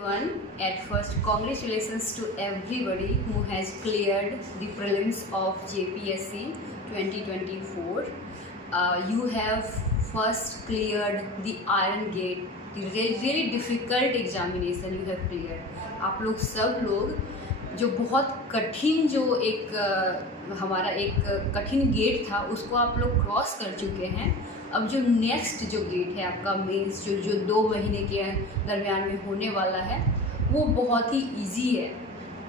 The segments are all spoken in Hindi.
Everyone, at first, congratulations to everybody who has cleared the prelims of JPSC 2024. You have first cleared the Iron Gate, the really difficult examination you have cleared. आप लोग सब लोग जो बहुत कठिन जो एक हमारा एक कठिन गेट था उसको आप लोग क्रॉस कर चुके हैं। अब जो नेक्स्ट जो गेट है आपका मेंस जो 2 महीने के दरमियान में होने वाला है वो बहुत ही इजी है।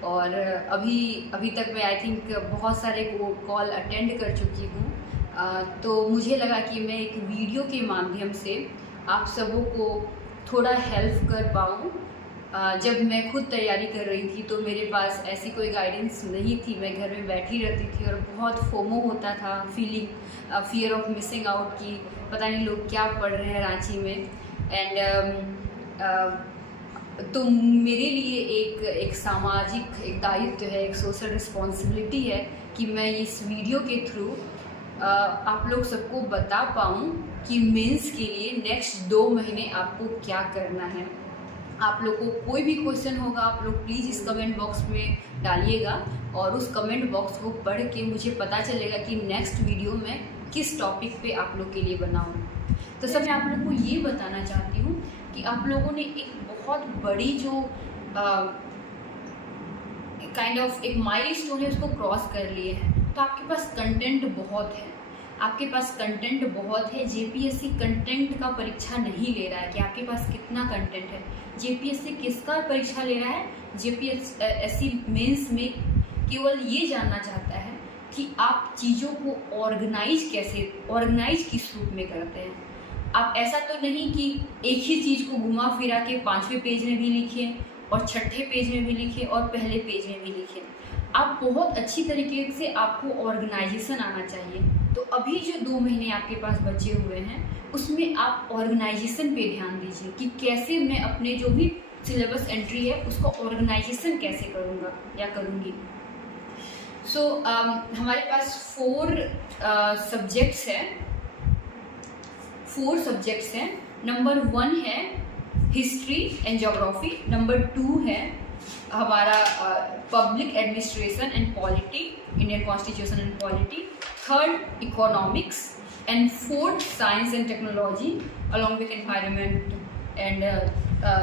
और अभी तक मैं आई थिंक बहुत सारे कॉल अटेंड कर चुकी हूँ। तो मुझे लगा कि मैं एक वीडियो के माध्यम से आप सबों को थोड़ा हेल्प कर पाऊँ। जब मैं खुद तैयारी कर रही थी तो मेरे पास ऐसी कोई गाइडेंस नहीं थी, मैं घर में बैठी रहती थी और बहुत फोमो होता था, फियर ऑफ मिसिंग आउट की पता नहीं लोग क्या पढ़ रहे हैं रांची में। तो मेरे लिए एक सामाजिक एक दायित्व है, एक सोशल रिस्पॉन्सिबिलिटी है कि मैं इस वीडियो के थ्रू आप लोग सबको बता पाऊँ कि मेंस के लिए नेक्स्ट 2 महीने आपको क्या करना है। आप लोग को कोई भी क्वेश्चन होगा आप लोग प्लीज़ इस कमेंट बॉक्स में डालिएगा और उस कमेंट बॉक्स को पढ़ के मुझे पता चलेगा कि नेक्स्ट वीडियो में किस टॉपिक पे आप लोग के लिए बनाऊँ। तो सब मैं आप लोग को ये बताना चाहती हूँ कि आप लोगों ने एक बहुत बड़ी जो काइंड ऑफ एक माइलस्टोन है उसको क्रॉस कर लिए हैं। तो आपके पास कंटेंट बहुत है, आपके पास कंटेंट बहुत है। जेपीएससी कंटेंट का परीक्षा नहीं ले रहा है कि आपके पास कितना कंटेंट है। जेपीएससी किसका परीक्षा ले रहा है? जेपीएससी मेंस में केवल ये जानना चाहता है कि आप चीज़ों को ऑर्गेनाइज किस रूप में करते हैं। आप ऐसा तो नहीं कि एक ही चीज़ को घुमा फिरा के 5वें पेज में भी लिखें और 6ठे पेज में भी लिखें और पहले पेज में भी लिखें। आप बहुत अच्छी तरीके से आपको ऑर्गेनाइजेशन आना चाहिए। तो अभी जो 2 महीने आपके पास बचे हुए हैं उसमें आप ऑर्गेनाइजेशन पे ध्यान दीजिए कि कैसे मैं अपने जो भी सिलेबस एंट्री है उसको ऑर्गेनाइजेशन कैसे करूँगा या करूँगी। सो हमारे पास 4 सब्जेक्ट्स हैं। नंबर 1 है हिस्ट्री एंड ज्योग्राफी, नंबर 2 है हमारा public administration and polity, Indian constitution and polity, 3rd economics and 4th science and technology along with environment and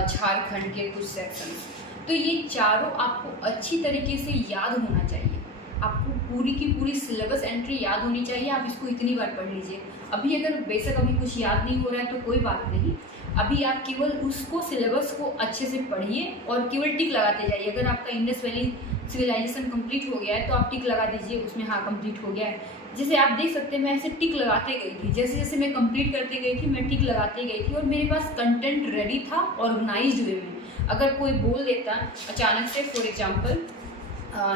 Jharkhand के कुछ सेक्शंस। तो ये चारों आपको अच्छी तरीके से याद होना चाहिए। आपको पूरी की पूरी सिलेबस एंट्री याद होनी चाहिए। आप इसको इतनी बार पढ़ लीजिए। अभी अगर बेशक अभी कुछ याद नहीं हो रहा है तो कोई बात नहीं, अभी आप केवल उसको सिलेबस को अच्छे से पढ़िए और केवल टिक लगाते जाइए। अगर आपका इंडस वैली सिविलाइजेशन कंप्लीट हो गया है तो आप टिक लगा दीजिए उसमें, हाँ कंप्लीट हो गया है। जैसे आप देख सकते हैं मैं ऐसे टिक लगाते गई थी, जैसे जैसे मैं कंप्लीट करते गई थी मैं टिक लगाते गई थी और मेरे पास कंटेंट रेडी था ऑर्गेनाइज्ड वे में। अगर कोई बोल देता अचानक से, फॉर एग्जाम्पल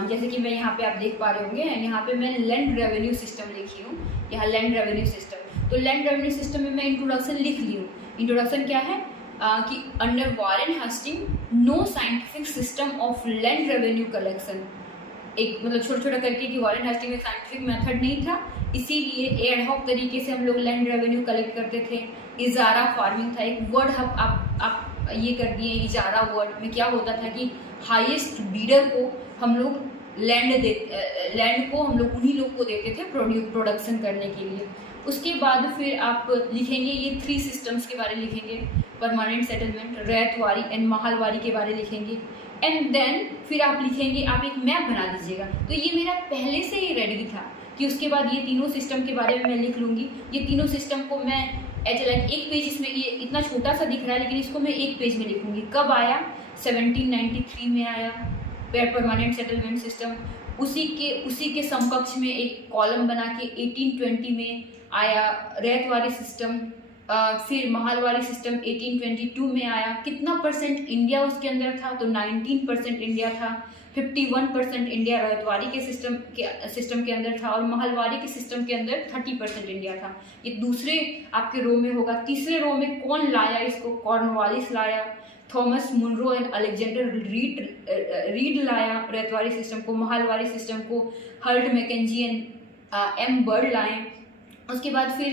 जैसे कि मैं यहाँ पे आप देख पा रहे होंगे, यहाँ पे मैं लैंड रेवेन्यू सिस्टम लिखी हूँ, यहाँ लैंड रेवेन्यू सिस्टम। तो लैंड रेवेन्यू सिस्टम में मैं इंट्रोडक्शन लिख ली हूँ। इंट्रोडक्शन क्या है कि under Warren Hastings no scientific system of land revenue collection. एक मतलब छोटा करके कि वॉरेन हेस्टिंग में साइंटिफिक मेथड नहीं था, इसीलिए एडहॉक तरीके से हम लोग लैंड रेवेन्यू कलेक्ट करते थे। इजारा फार्मिंग था, एक वर्ड आप ये कर दिए इजारा वर्ड में क्या होता था कि हाईएस्ट बीडर को हम लोग लैंड को हम लोग उन्हीं लोग को देते थे प्रोडक्शन करने के लिए। उसके बाद फिर आप लिखेंगे ये 3 सिस्टम्स के बारे में लिखेंगे, permanent settlement, ryotwari and mahalwari के बारे में लिखेंगे। एंड देन फिर आप लिखेंगे, आप एक मैप बना दीजिएगा। तो ये मेरा पहले से ही रेडी था कि उसके बाद ये तीनों सिस्टम के बारे में मैं लिख लूँगी। ये तीनों सिस्टम को मैं एक पेज, इसमें ये इतना छोटा सा दिख रहा है लेकिन इसको मैं एक पेज में लिखूँगी। कब आया? 1793 में आया परमानेंट सेटलमेंट सिस्टम। उसी के समकक्ष में एक कॉलम बना के 1820 में आया रैयतवारी सिस्टम। फिर महालवारी सिस्टम 1822 में आया। कितना परसेंट इंडिया उसके अंदर था? तो 19% इंडिया था। 51% इंडिया रैयतवारी के सिस्टम के अंदर था और महालवारी के सिस्टम के अंदर 30% इंडिया था। ये दूसरे आपके रो में होगा। तीसरे रो में कौन लाया इसको? कॉर्नवालिस लाया, Thomas Munro and Alexander Reid लाया रैयतवारी सिस्टम को। महालवारी सिस्टम को Holt Mackenzie and M Bird लाए। उसके बाद फिर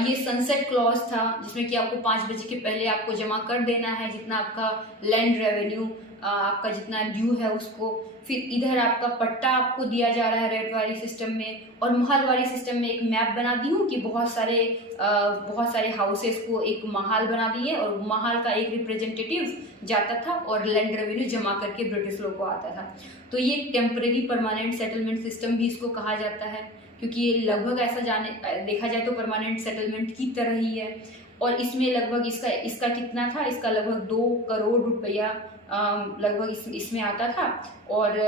ये सनसेट क्लॉज था, जिसमें कि आपको 5 बजे के पहले आपको जमा कर देना है जितना आपका लैंड रेवेन्यू, आपका जितना ड्यू है उसको। फिर इधर आपका पट्टा आपको दिया जा रहा है रैतवाड़ी सिस्टम में, और महालवाड़ी सिस्टम में एक मैप बना दी हूँ कि बहुत सारे हाउसेस को एक महाल बना दिए, और महाल का एक रिप्रेजेंटेटिव जाता था और लैंड रेवेन्यू जमा करके ब्रिटिश लोग को आता था। तो ये टेम्परेरी परमानेंट सेटलमेंट सिस्टम भी इसको कहा जाता है, क्योंकि ये लगभग ऐसा देखा जाए तो परमानेंट सेटलमेंट की तरह ही है। और इसमें लगभग इसका कितना था, इसका लगभग 2 करोड़ रुपया लगभग इसमें आता था, और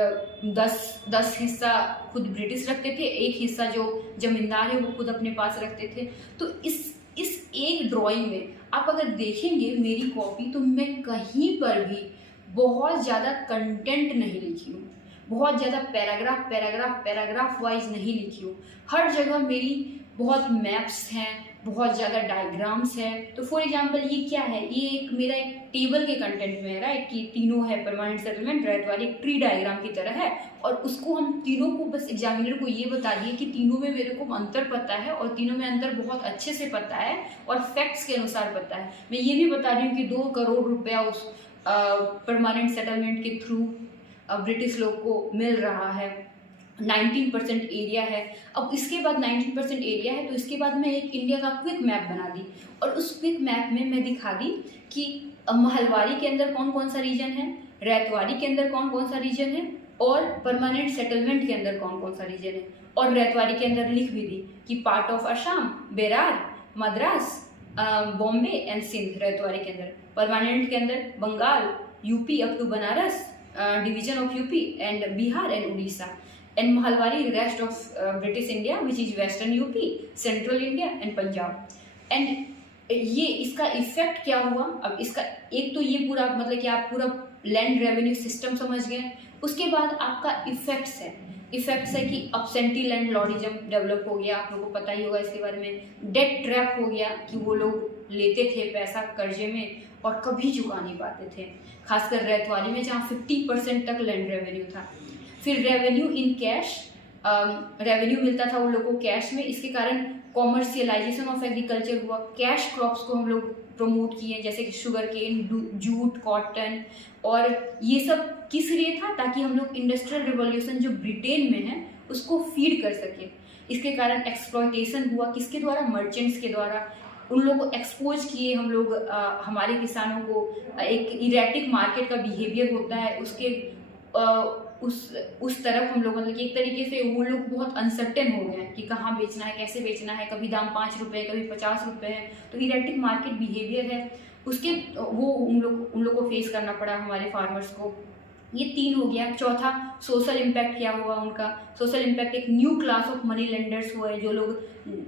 10 हिस्सा खुद ब्रिटिश रखते थे, 1 हिस्सा जो जमींदार है वो खुद अपने पास रखते थे। तो इस एक ड्राइंग में आप अगर देखेंगे मेरी कॉपी, तो मैं कहीं पर भी बहुत ज़्यादा कंटेंट नहीं लिखी हूँ, बहुत ज़्यादा पैराग्राफ वाइज नहीं लिखी हूँ। हर जगह मेरी बहुत मैप्स हैं, बहुत ज़्यादा डायग्राम्स हैं। तो फॉर एग्जांपल ये क्या है, ये मेरा एक टेबल के कंटेंट में है, राइट, कि तीनों है परमानेंट सेटलमेंट रैतवाड़ी, एक ट्री डायग्राम की तरह है, और उसको हम तीनों को बस एग्जामिनर को ये बता दिए कि तीनों में मेरे को अंतर पता है, और तीनों में अंतर बहुत अच्छे से पता है और फैक्ट्स के अनुसार पता है। मैं ये भी बता रही हूँ कि 2 करोड़ रुपया उस परमानेंट सेटलमेंट के थ्रू ब्रिटिश लोग को मिल रहा है, 19% एरिया है। अब इसके बाद 19% एरिया है, तो इसके बाद मैं एक इंडिया का क्विक मैप बना दी, और उस क्विक मैप में मैं दिखा दी कि महलवाड़ी के अंदर कौन कौन सा रीजन है, रैतवाड़ी के अंदर कौन कौन सा रीजन है, और परमानेंट सेटलमेंट के अंदर कौन कौन सा रीजन है। और रैतवाड़ी के अंदर लिख भी दी कि part of Assam, Berar, Madras, Bombay and Sindh ryotwari के अंदर। परमानेंट के अंदर Bengal, UP up to Banaras, division of UP and Bihar and Orissa. And mahalwari rest of British India which is western UP, central India and Punjab. And ये इसका इफेक्ट क्या हुआ, अब इसका एक तो ये पूरा मतलब कि आप पूरा लैंड रेवेन्यू सिस्टम समझ गए। उसके बाद आपका इफेक्ट्स है कि अपसेंटी लैंड लॉर्डिज्म डेवलप हो गया, आप लोगों को पता ही होगा इसके बारे में। डेट ट्रैप हो गया कि वो लोग लेते थे पैसा कर्जे में और कभी चुका नहीं पाते थे, खासकर रैतवाड़ी में जहाँ 50% तक लैंड रेवेन्यू था। फिर रेवेन्यू इन कैश, रेवेन्यू मिलता था उन लोगों को कैश में, इसके कारण कॉमर्शियलाइजेशन ऑफ एग्रीकल्चर हुआ। कैश क्रॉप्स को हम लोग प्रमोट किए, जैसे कि शुगर केन, जूट, कॉटन, और ये सब किस लिए था, ताकि हम लोग इंडस्ट्रियल रिवॉल्यूशन जो ब्रिटेन में है उसको फीड कर सके। इसके कारण एक्सप्लॉयटेशन हुआ, किसके द्वारा, मर्चेंट्स के द्वारा। उन लोगों को एक्सपोज किए हम लोग, हमारे किसानों को एक इरेटिक मार्केट का बिहेवियर होता है उसके उस तरफ हम लोग मतलब कि एक तरीके से वो लोग बहुत अनसर्टेन हो गए कि कहाँ बेचना है, कैसे बेचना है, कभी दाम 5 रुपये, कभी 50 रुपये है। तो इरेटिक मार्केट बिहेवियर है उसके, वो उन लोग को फेस करना पड़ा हमारे फार्मर्स को। ये 3 हो गया। चौथा, सोशल इम्पैक्ट क्या हुआ उनका। सोशल इम्पैक्ट, एक new class of money lenders हुए जो लोग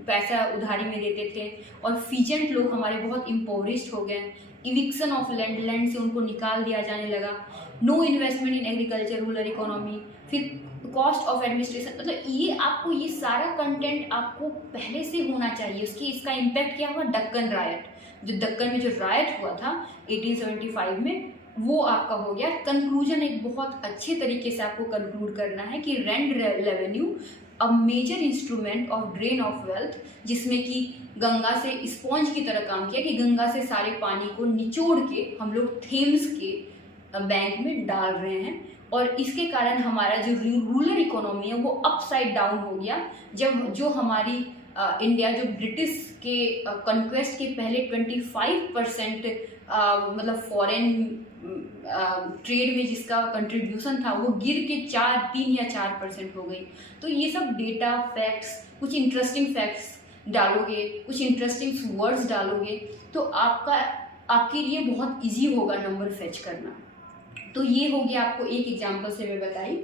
पैसा उधारी में देते थे, और फीजेंट लोग हमारे बहुत इम्पोवरिश्ड हो गए। इविक्शन ऑफ लैंड से उनको निकाल दिया जाने लगा। No investment in agriculture, rural economy. फिर कॉस्ट ऑफ एडमिनिस्ट्रेशन, मतलब ये आपको ये सारा कंटेंट आपको पहले से होना चाहिए। इसका इम्पैक्ट क्या हुआ, दक्कन रायट, जो दक्कन में जो रायट हुआ था 1875 में, वो आपका हो गया। कंक्लूजन एक बहुत अच्छे तरीके से आपको कंक्लूड करना है कि land revenue a major instrument of drain of wealth, जिसमें कि गंगा से स्पॉन्ज की तरह काम किया, कि गंगा से सारे पानी को निचोड़ के हम लोग थेम्स के बैंक में डाल रहे हैं, और इसके कारण हमारा जो रूरल इकोनॉमी है वो अपसाइड डाउन हो गया। जब जो हमारी इंडिया जो ब्रिटिश के कन्क्वेस्ट के पहले 25% मतलब फॉरेन ट्रेड में जिसका कंट्रीब्यूशन था वो गिर के 3 या 4% हो गई। तो ये सब डेटा, फैक्ट्स, कुछ इंटरेस्टिंग फैक्ट्स डालोगे, कुछ इंटरेस्टिंग वर्ड्स डालोगे, तो आपके लिए बहुत इजी होगा नंबर फेच करना। तो ये हो गया, आपको एक एग्जाम्पल से मैं बताई।